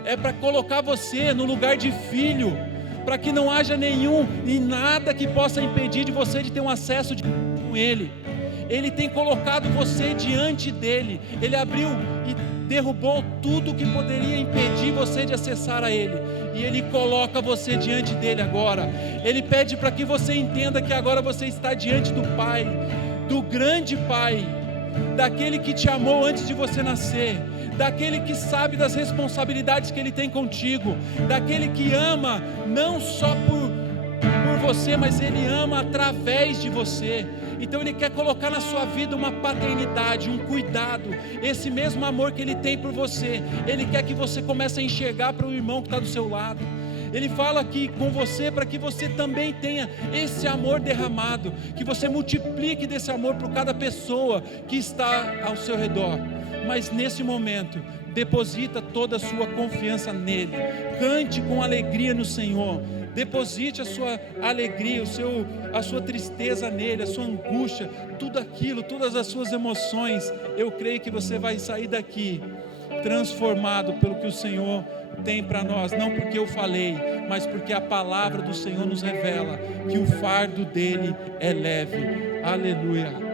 É para colocar você no lugar de filho, para que não haja nenhum e nada que possa impedir de você de ter um acesso com Ele. Ele tem colocado você diante dEle, Ele abriu e derrubou tudo que poderia impedir você de acessar a Ele, e Ele coloca você diante dEle agora. Ele pede para que você entenda que agora você está diante do Pai, do grande Pai, daquele que te amou antes de você nascer, daquele que sabe das responsabilidades que Ele tem contigo, daquele que ama não só por você, mas Ele ama através de você. Então Ele quer colocar na sua vida uma paternidade, um cuidado, esse mesmo amor que Ele tem por você, Ele quer que você comece a enxergar para o irmão que está do seu lado. Ele fala aqui com você para que você também tenha esse amor derramado, que você multiplique desse amor por cada pessoa que está ao seu redor. Mas nesse momento, deposita toda a sua confiança nele, cante com alegria no Senhor, deposite a sua alegria, a sua tristeza nele, a sua angústia, tudo aquilo, todas as suas emoções. Eu creio que você vai sair daqui transformado pelo que o Senhor tem para nós, não porque eu falei, mas porque a palavra do Senhor nos revela que o fardo dele é leve. Aleluia.